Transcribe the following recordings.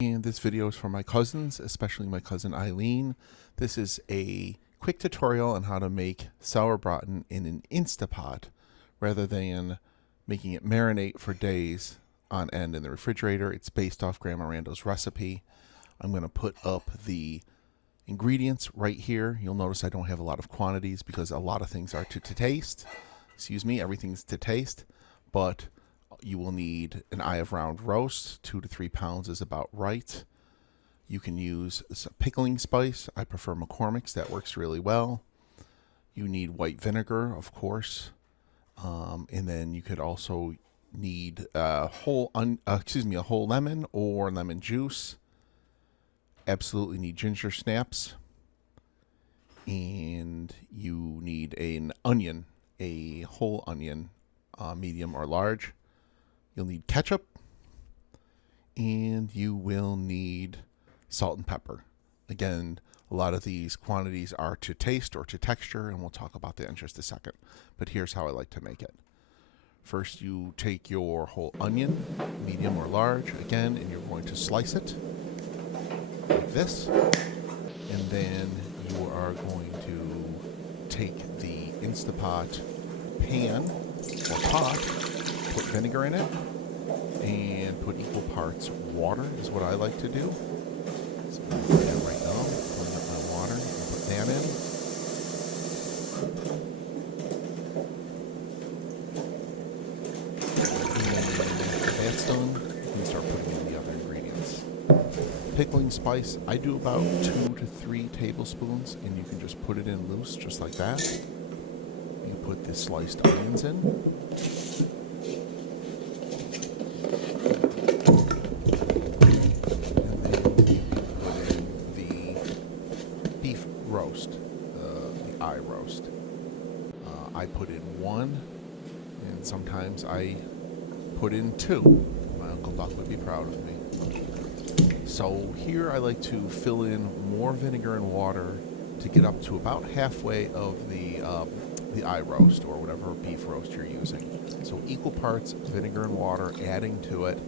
And this video is for my cousins, especially my cousin Eileen. This is a quick tutorial on how to make Sauerbraten in an instapot rather than making it marinate for days on end in the refrigerator. It's based off Grandma Randalls' recipe. I'm going to put up the ingredients right here. You'll notice I don't have a lot of quantities because a lot of things are to taste. Excuse me, everything's to taste, but you will need an eye of round roast. 2 to 3 pounds is about right. You can use some pickling spice. I prefer McCormick's. That works really well. You need white vinegar, of course. And then you could also need a whole lemon or lemon juice. Absolutely need ginger snaps. And you need an onion, a whole onion, medium or large. You'll need ketchup, and you will need salt and pepper. Again, a lot of these quantities are to taste or to texture, and we'll talk about that in just a second. But here's how I like to make it. First, you take your whole onion, medium or large, again, and you're going to slice it like this. And then you are going to take the Instapot pan or pot, put vinegar in it, and put equal parts water is what I like to do. So I'm going to do that right now. Filling up my water and put that in. And after that's done, you can start putting in the other ingredients. Pickling spice, I do about 2 to 3 tablespoons, and you can just put it in loose just like that. You put the sliced onions in. I put in 1, and sometimes I put in 2. My Uncle Doc would be proud of me. So here I like to fill in more vinegar and water to get up to about halfway of the eye roast or whatever beef roast you're using. So equal parts vinegar and water, adding to it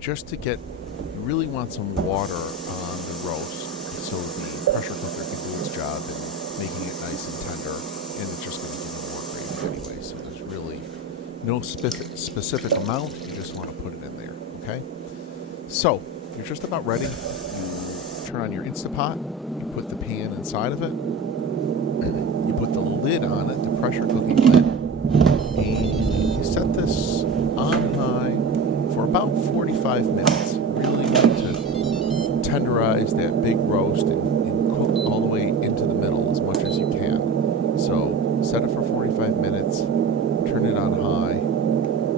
just to get, you really want some water on the roast so the pressure cooker can do its job in making it nice and tender, and it's just going to give you more gravy anyway. So there's really no specific amount. You just want to put it in there, okay? So you're just about ready. You turn on your Instapot. You put the pan inside of it. You put the lid on it, the pressure cooking lid, and you set this on high for about 45 minutes. Really need to tenderize that big roast and cook all the way into the middle as much as you can. So set it for 45 minutes, turn it on high,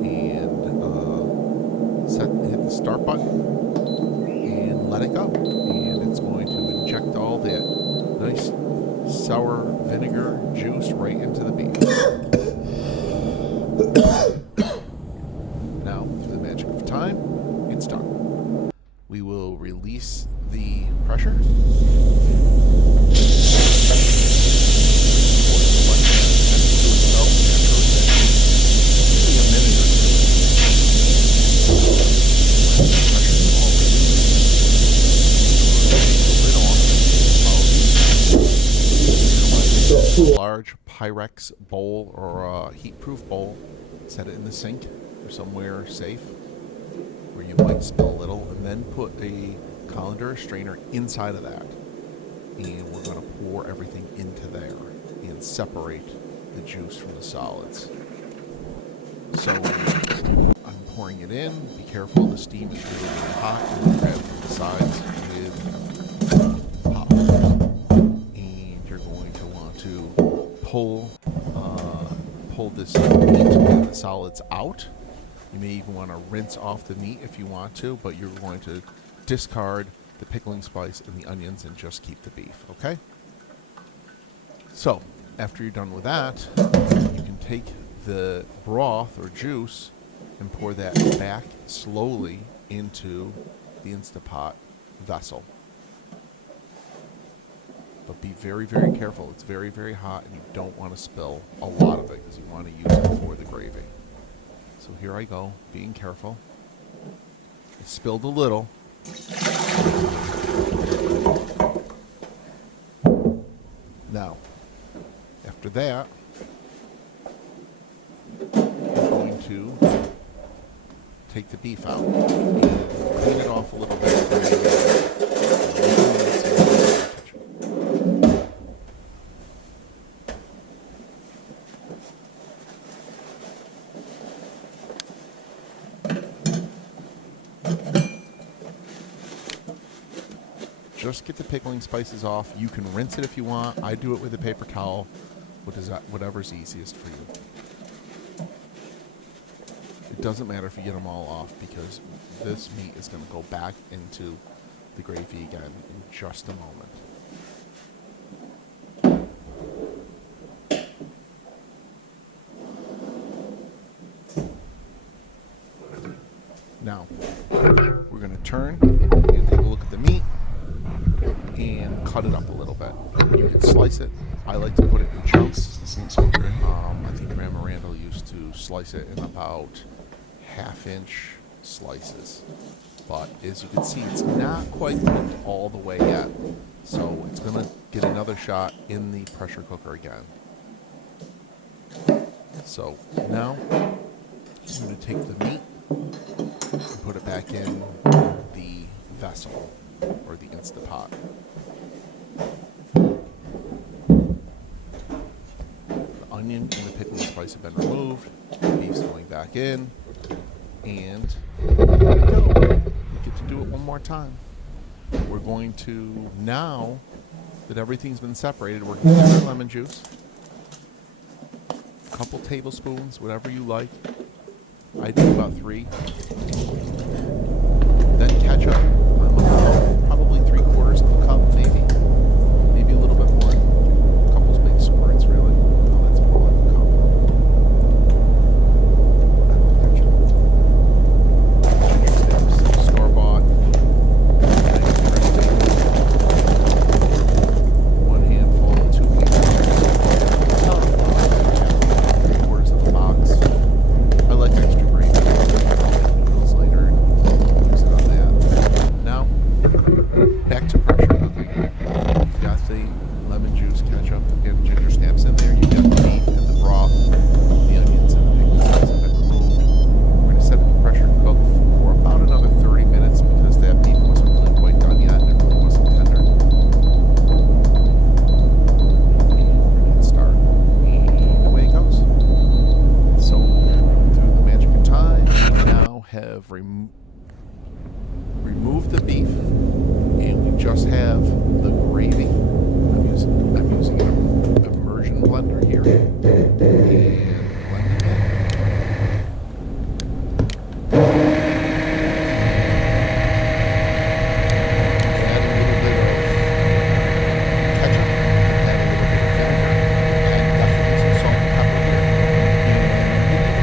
and hit the start button and let it go. And it's going to inject all that nice sour vinegar juice right into the beef. Now, through the magic of time, it's done. We will release the pressure. Large Pyrex bowl or a heat-proof bowl. Set it in the sink or somewhere safe where you might spill a little, and then put a colander or strainer inside of that. And we're going to pour everything into there and separate the juice from the solids. So I'm pouring it in. Be careful, the steam is really, really hot. And grab from the sides with hot water. And you're going to want to pull this meat and the solids out. You may even want to rinse off the meat if you want to, but you're going to discard the pickling spice and the onions and just keep the beef, okay? So after you're done with that, you can take the broth or juice and pour that back slowly into the Instapot vessel. But be very, very careful. It's very, very hot, and you don't want to spill a lot of it because you want to use it for the gravy. So here I go, being careful. I spilled a little, Now, after that, I'm going to take the beef out and clean it off a little bit. Just get the pickling spices off. You can rinse it if you want. I do it with a paper towel. Whatever's easiest for you. It doesn't matter if you get them all off because this meat is going to go back into the gravy again in just a moment. Now, we're going to turn and take a look at the meat and cut it up a little bit. You can slice it. I like to put it in chunks. I think Mary Randalls used to slice it in about half-inch slices. But as you can see, it's not quite cooked all the way yet. So it's going to get another shot in the pressure cooker again. So now I'm going to take the meat and put it back in the vessel or the instapot. The onion and the pickling spice have been removed. The beef's going back in. And there we go. We get to do it one more time. We're going to, now that everything's been separated, we're going to add our lemon juice. A couple tablespoons, whatever you like. I do about 3. Then ketchup. I'm about probably 3/4 of a cup, maybe a little bit more. A couple big squirts, really. No, that's more like a cup. I love ketchup. Ginger snaps, store-bought. One handful, 2 handfuls. 3/4 of a box. I like extra gravy. Noodles later and use it on that. Now, back to pressure cooking. You've got the lemon juice, ketchup, and ginger snaps in there. You've got the beef and the broth, the onions and the pickles have been removed. We're going to set it to pressure cook for about another 30 minutes because that beef wasn't really quite done yet and it really wasn't tender. And we're going to start. And away it goes. So, through the magic of time, we now have removed the beef, and we just have the gravy. I'm using an immersion blender here, and blend it in. Add a little bit of ketchup, add a little bit of vinegar, and definitely some salt and pepper here. And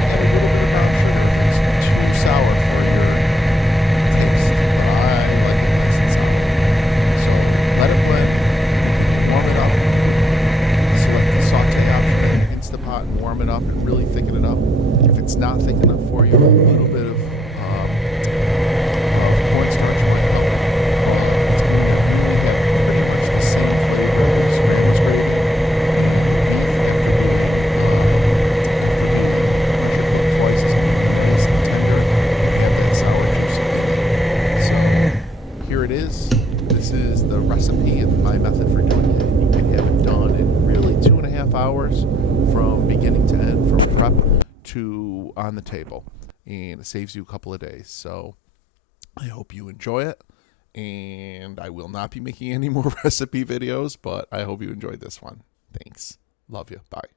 add a little bit of brown sugar if it's too sour for your taste, but I like it nice and sour. So let it blend, warm it up, select the saute option in the Instapot and warm it up and really thicken it up. If it's not thick enough for you, a little bit of cornstarch might help. It's going to really have pretty much the same flavor as grandma's gravy. Beef after being twice is going to be nice and tender and have that sour juice in it. So here it is. This is the recipe and my method for doing it. And you can have it done in really 2.5 hours from beginning to end, from prep to on the table. And it saves you a couple of days. So I hope you enjoy it. And I will not be making any more recipe videos, but I hope you enjoyed this one. Thanks. Love you. Bye.